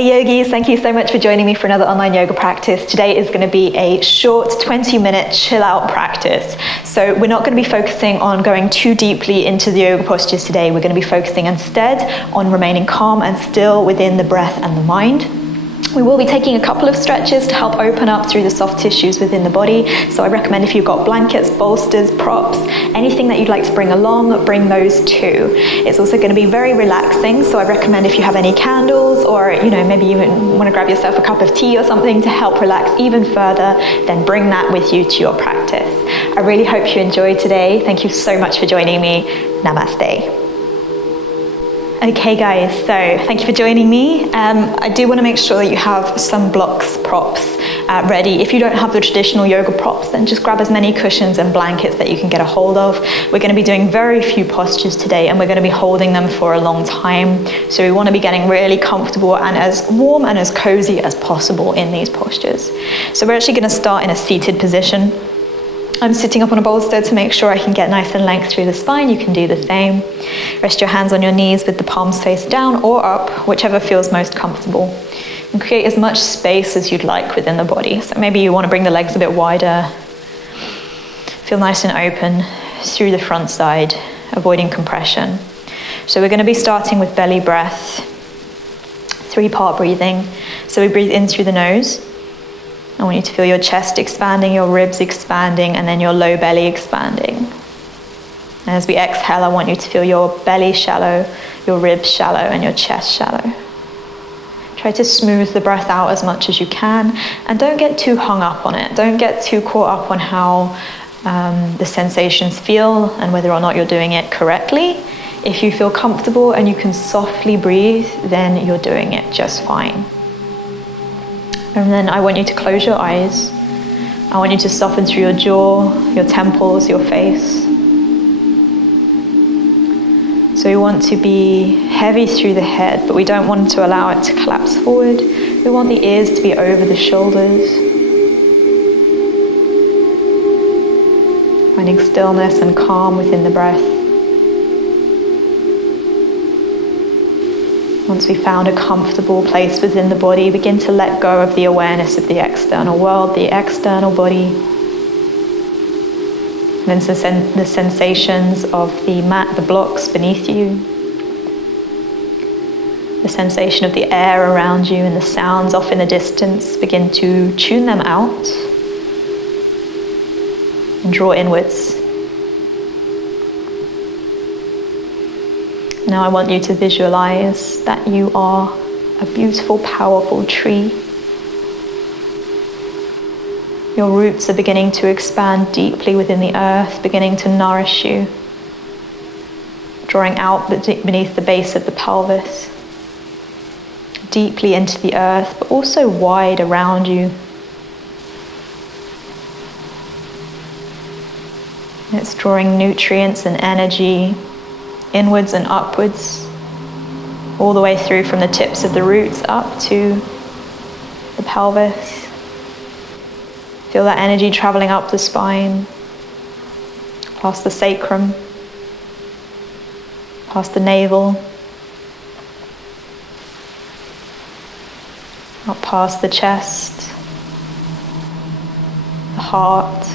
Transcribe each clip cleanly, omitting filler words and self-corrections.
Hey yogis, thank you so much for joining me for another online yoga practice. Today is going to be a short 20-minute chill out practice. So we're not going to be focusing on going too deeply into the yoga postures today. We're going to be focusing instead on remaining calm and still within the breath and the mind. We will be taking a couple of stretches to help open up through the soft tissues within the body. So I recommend if you've got blankets, bolsters, props, anything that you'd like to bring along, bring those too. It's also going to be very relaxing. So I recommend if you have any candles or, maybe you even want to grab yourself a cup of tea or something to help relax even further, then bring that with you to your practice. I really hope you enjoyed today. Thank you so much for joining me. Namaste. Okay guys, so thank you for joining me. I do want to make sure that you have some blocks, props ready. If you don't have the traditional yoga props, then just grab as many cushions and blankets that you can get a hold of. We're going to be doing very few postures today and we're going to be holding them for a long time. So we want to be getting really comfortable and as warm and as cozy as possible in these postures. So we're actually going to start in a seated position. I'm sitting up on a bolster to make sure I can get nice and length through the spine. You can do the same. Rest your hands on your knees with the palms face down or up, whichever feels most comfortable. And create as much space as you'd like within the body. So maybe you want to bring the legs a bit wider. Feel nice and open through the front side, avoiding compression. So we're going to be starting with belly breath, 3-part breathing. So we breathe in through the nose. I want you to feel your chest expanding, your ribs expanding, and then your low belly expanding. And as we exhale, I want you to feel your belly shallow, your ribs shallow, and your chest shallow. Try to smooth the breath out as much as you can, and don't get too hung up on it. Don't get too caught up on how the sensations feel and whether or not you're doing it correctly. If you feel comfortable and you can softly breathe, then you're doing it just fine. And then I want you to close your eyes. I want you to soften through your jaw, your temples, your face. So we want to be heavy through the head, but we don't want to allow it to collapse forward. We want the ears to be over the shoulders. Finding stillness and calm within the breath. Once we've found a comfortable place within the body, begin to let go of the awareness of the external world, the external body. And then the sensations of the mat, the blocks beneath you. The sensation of the air around you and the sounds off in the distance. Begin to tune them out and draw inwards. Now I want you to visualize that you are a beautiful, powerful tree. Your roots are beginning to expand deeply within the earth, beginning to nourish you, drawing out beneath the base of the pelvis, deeply into the earth, but also wide around you. And it's drawing nutrients and energy inwards and upwards, all the way through from the tips of the roots up to the pelvis. Feel that energy traveling up the spine, past the sacrum, past the navel, up past the chest, the heart,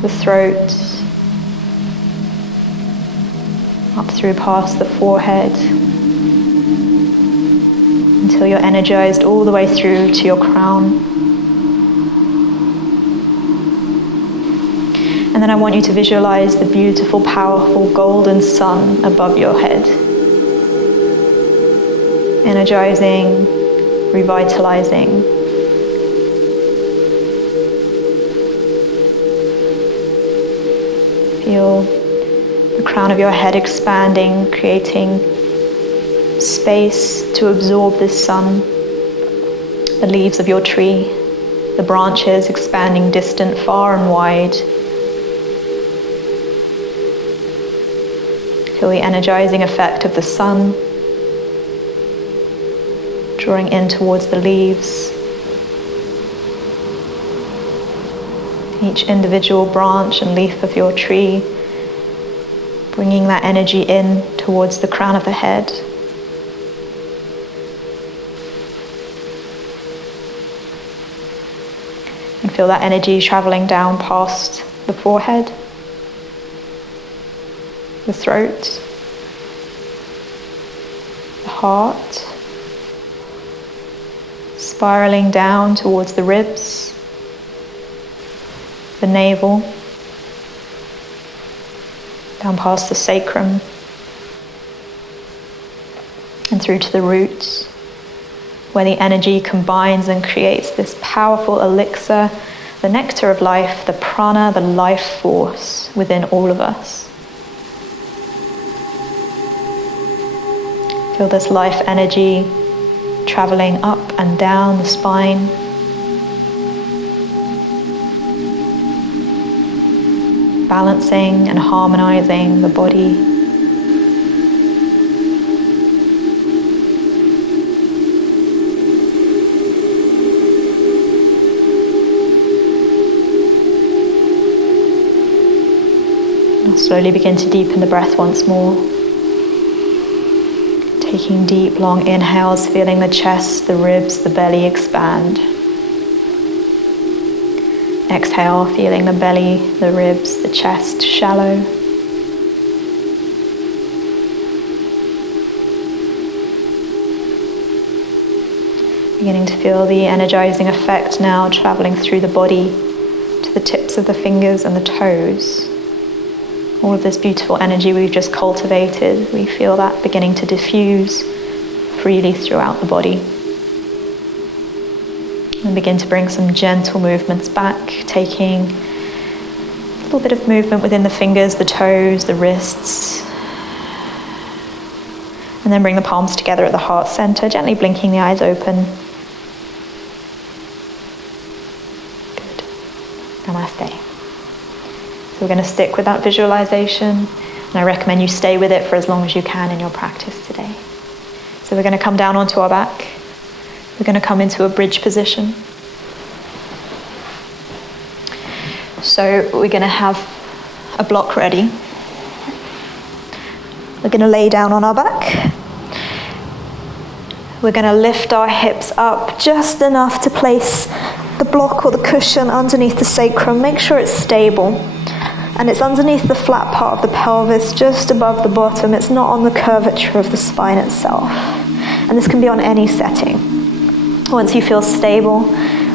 the throat, up through past the forehead until you're energized all the way through to your crown. And then I want you to visualize the beautiful, powerful golden sun above your head. Energizing, revitalizing. Feel the crown of your head expanding, creating space to absorb this sun. The leaves of your tree, the branches expanding distant, far and wide. Feel the energizing effect of the sun, drawing in towards the leaves. Each individual branch and leaf of your tree, bringing that energy in towards the crown of the head. feel that energy traveling down past the forehead, the throat, the heart, spiraling down towards the ribs, the navel, down past the sacrum, and through to the roots, where the energy combines and creates this powerful elixir, the nectar of life, the prana, the life force within all of us. Feel this life energy traveling up and down the spine, balancing and harmonizing the body. Slowly begin to deepen the breath once more. Taking deep, long inhales, feeling the chest, the ribs, the belly expand. Exhale, feeling the belly, the ribs, the chest shallow. Beginning to feel the energizing effect now traveling through the body to the tips of the fingers and the toes. All of this beautiful energy we've just cultivated, we feel that beginning to diffuse freely throughout the body. And begin to bring some gentle movements back, taking a little bit of movement within the fingers, the toes, the wrists. And then bring the palms together at the heart center, gently blinking the eyes open. Good. Namaste. So we're going to stick with that visualization, and I recommend you stay with it for as long as you can in your practice today. So we're going to come down onto our back. We're going to come into a bridge position. So we're going to have a block ready. We're going to lay down on our back. We're going to lift our hips up just enough to place the block or the cushion underneath the sacrum. Make sure it's stable. And it's underneath the flat part of the pelvis, just above the bottom. It's not on the curvature of the spine itself. And this can be on any setting. Once you feel stable,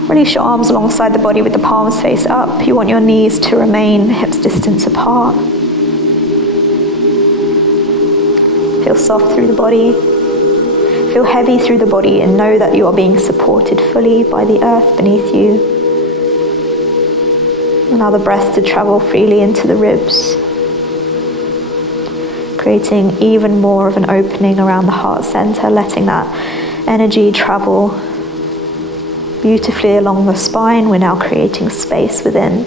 release your arms alongside the body with the palms face up. You want your knees to remain hips distance apart. Feel soft through the body. Feel heavy through the body, and know that you are being supported fully by the earth beneath you. Allow the breath to travel freely into the ribs, creating even more of an opening around the heart center, letting that energy travel beautifully along the spine. We're now creating space within.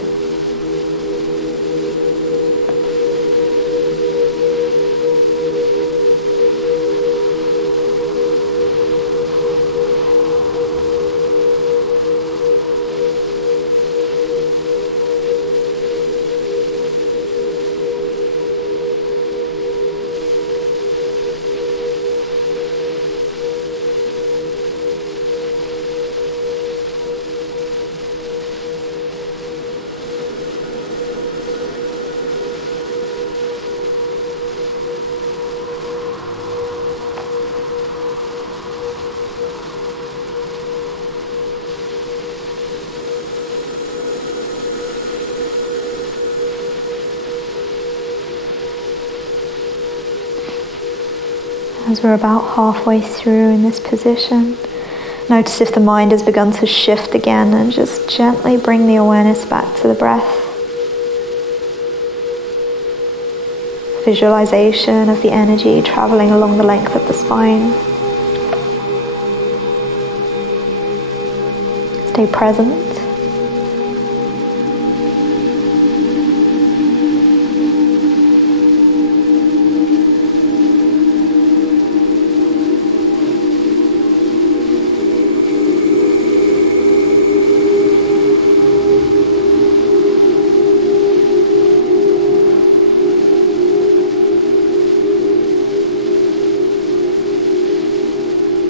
As we're about halfway through in this position, notice if the mind has begun to shift again, and just gently bring the awareness back to the breath. Visualization of the energy traveling along the length of the spine. Stay present.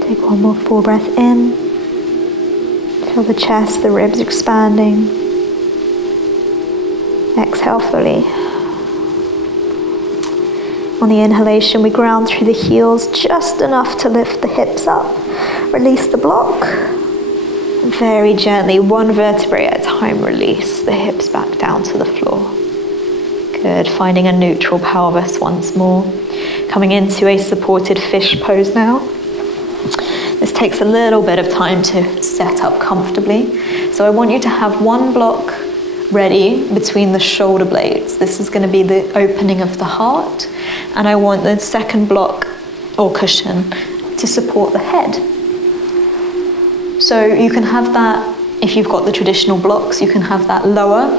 Take one more full breath in. Feel the chest, the ribs expanding. Exhale fully. On the inhalation, we ground through the heels just enough to lift the hips up. Release the block. Very gently, one vertebrae at a time, release the hips back down to the floor. Good, finding a neutral pelvis once more. Coming into a supported fish pose now. This takes a little bit of time to set up comfortably. So I want you to have one block ready between the shoulder blades. This is going to be the opening of the heart. And I want the second block or cushion to support the head. So you can have that, if you've got the traditional blocks, you can have that lower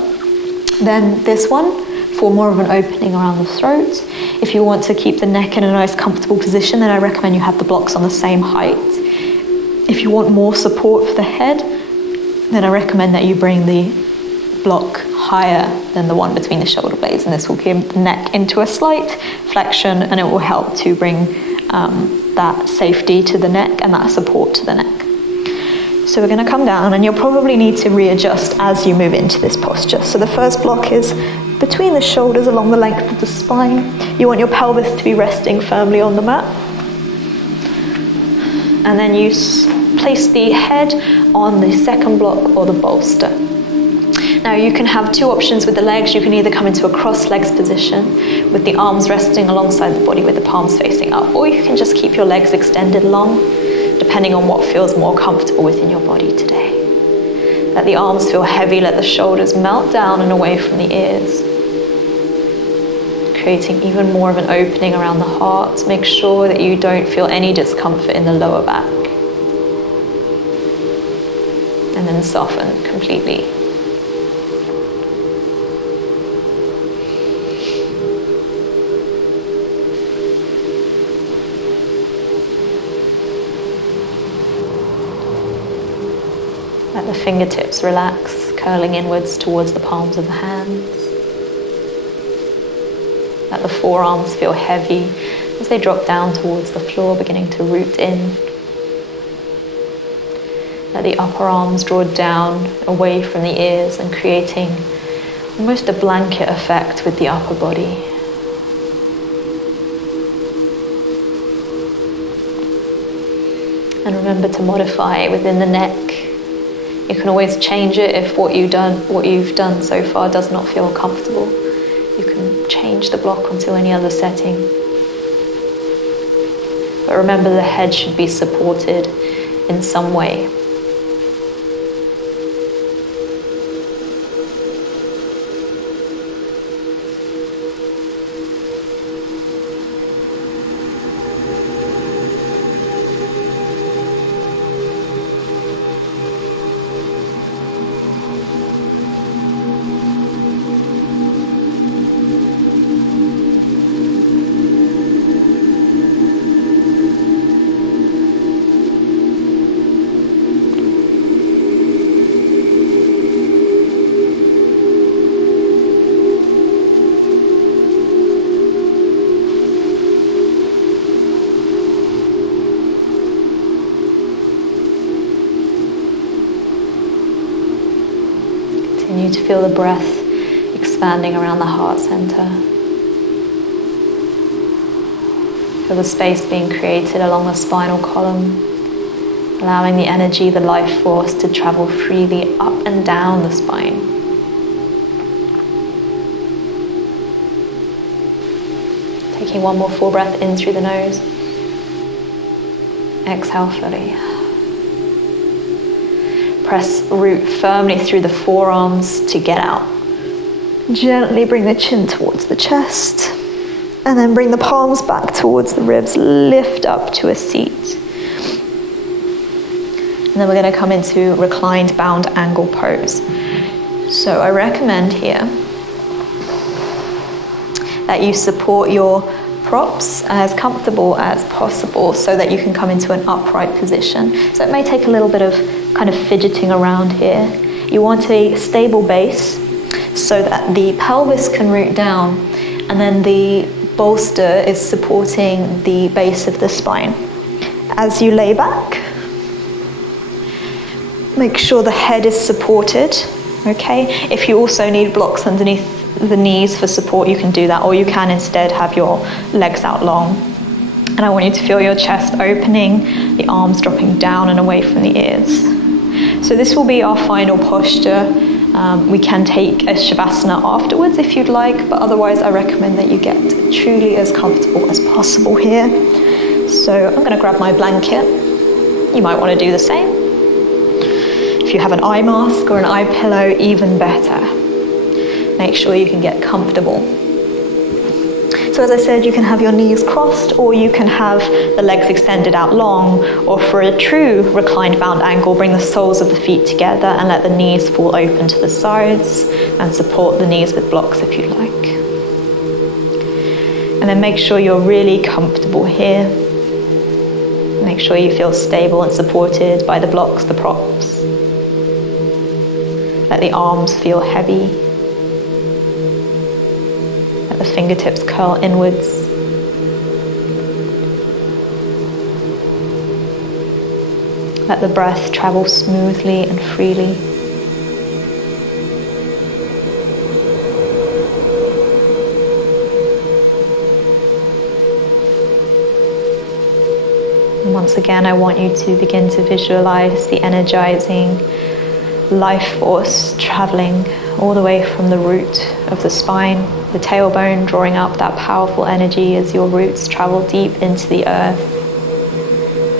than this one for more of an opening around the throat. If you want to keep the neck in a nice comfortable position, then I recommend you have the blocks on the same height. If you want more support for the head, then I recommend that you bring the block higher than the one between the shoulder blades, and this will give the neck into a slight flexion, and it will help to bring that safety to the neck and that support to the neck. So we're going to come down, and you'll probably need to readjust as you move into this posture. So the first block is between the shoulders along the length of the spine. You want your pelvis to be resting firmly on the mat. And then you place the head on the second block or the bolster. Now you can have two options with the legs. You can either come into a cross-legs position with the arms resting alongside the body with the palms facing up, or you can just keep your legs extended long, depending on what feels more comfortable within your body today. Let the arms feel heavy, let the shoulders melt down and away from the ears, creating even more of an opening around the heart. Make sure that you don't feel any discomfort in the lower back. And then soften completely. Let the fingertips relax, curling inwards towards the palms of the hands. Let the forearms feel heavy as they drop down towards the floor, beginning to root in. Let the upper arms draw down away from the ears and creating almost a blanket effect with the upper body. And remember to modify within the neck. You can always change it if what you've done so far does not feel comfortable. You can change the block onto any other setting. But remember, the head should be supported in some way. Continue to feel the breath expanding around the heart center. Feel the space being created along the spinal column, allowing the energy, the life force to travel freely up and down the spine. Taking one more full breath in through the nose. Exhale fully. Press root firmly through the forearms to get out. Gently bring the chin towards the chest. And then bring the palms back towards the ribs. Lift up to a seat. And then we're going to come into reclined bound angle pose. So I recommend here that you support your props as comfortable as possible so that you can come into an upright position. So it may take a little bit of kind of fidgeting around here. You want a stable base so that the pelvis can root down, and then the bolster is supporting the base of the spine. As you lay back, Make sure the head is supported, okay? If you also need blocks underneath the knees for support, you can do that, or you can instead have your legs out long. And I want you to feel your chest opening, the arms dropping down and away from the ears. So this will be our final posture. We can take a Shavasana afterwards if you'd like, but otherwise I recommend that you get truly as comfortable as possible here. So I'm going to grab my blanket. You might want to do the same. If you have an eye mask or an eye pillow, even better. Make sure you can get comfortable. So as I said, you can have your knees crossed, or you can have the legs extended out long, or for a true reclined bound angle, bring the soles of the feet together and let the knees fall open to the sides and support the knees with blocks if you like. And then make sure you're really comfortable here. Make sure you feel stable and supported by the blocks, the props. Let the arms feel heavy. Let the fingertips curl inwards. Let the breath travel smoothly and freely. And once again, I want you to begin to visualize the energizing life force traveling all the way from the root of the spine, the tailbone, drawing up that powerful energy as your roots travel deep into the earth,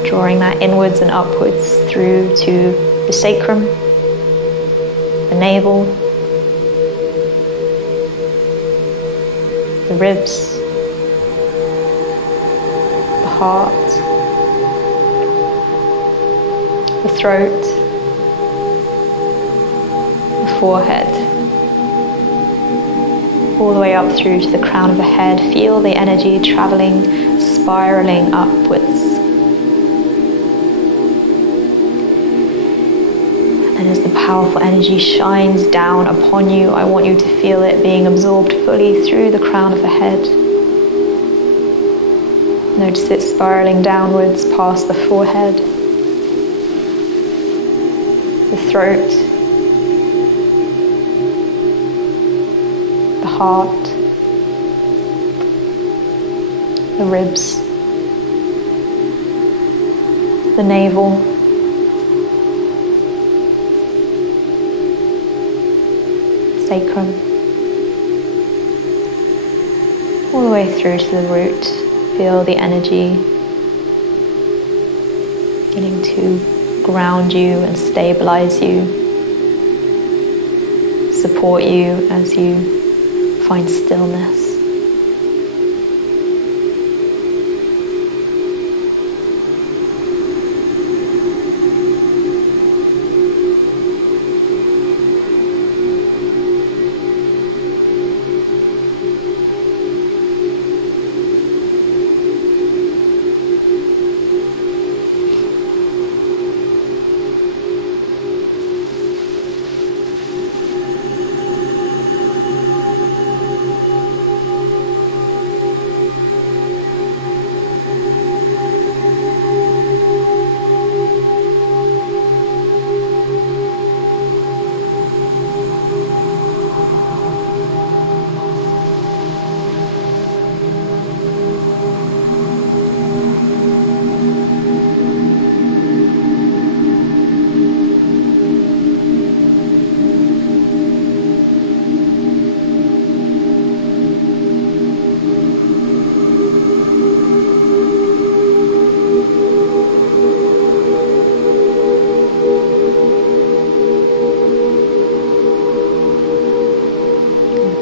drawing that inwards and upwards through to the sacrum, the navel, the ribs, the heart, the throat, forehead, all the way up through to the crown of the head. Feel the energy traveling, spiraling upwards. And as the powerful energy shines down upon you, I want you to feel it being absorbed fully through the crown of the head. Notice it spiraling downwards past the forehead, the throat, heart, the ribs, the navel, sacrum, all the way through to the root. Feel the energy beginning to ground you and stabilize you, support you as you find stillness.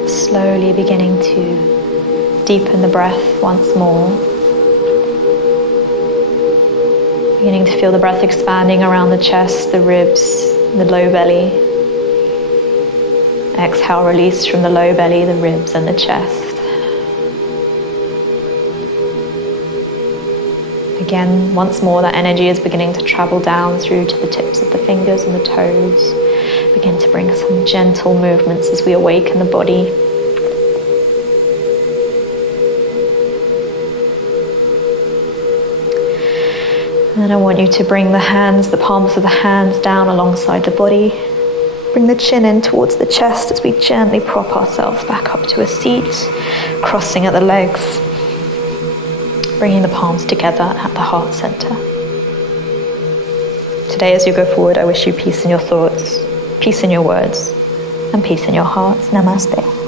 Slowly beginning to deepen the breath once more. Beginning to feel the breath expanding around the chest, the ribs, the low belly. Exhale, release from the low belly, the ribs and the chest. Again, once more, that energy is beginning to travel down through to the tips of the fingers and the toes. Begin to bring some gentle movements as we awaken the body. And I want you to bring the hands, the palms of the hands down alongside the body. Bring the chin in towards the chest as we gently prop ourselves back up to a seat, crossing at the legs, bringing the palms together at the heart center. Today, as you go forward, I wish you peace in your thoughts, peace in your words, and peace in your hearts. Namaste.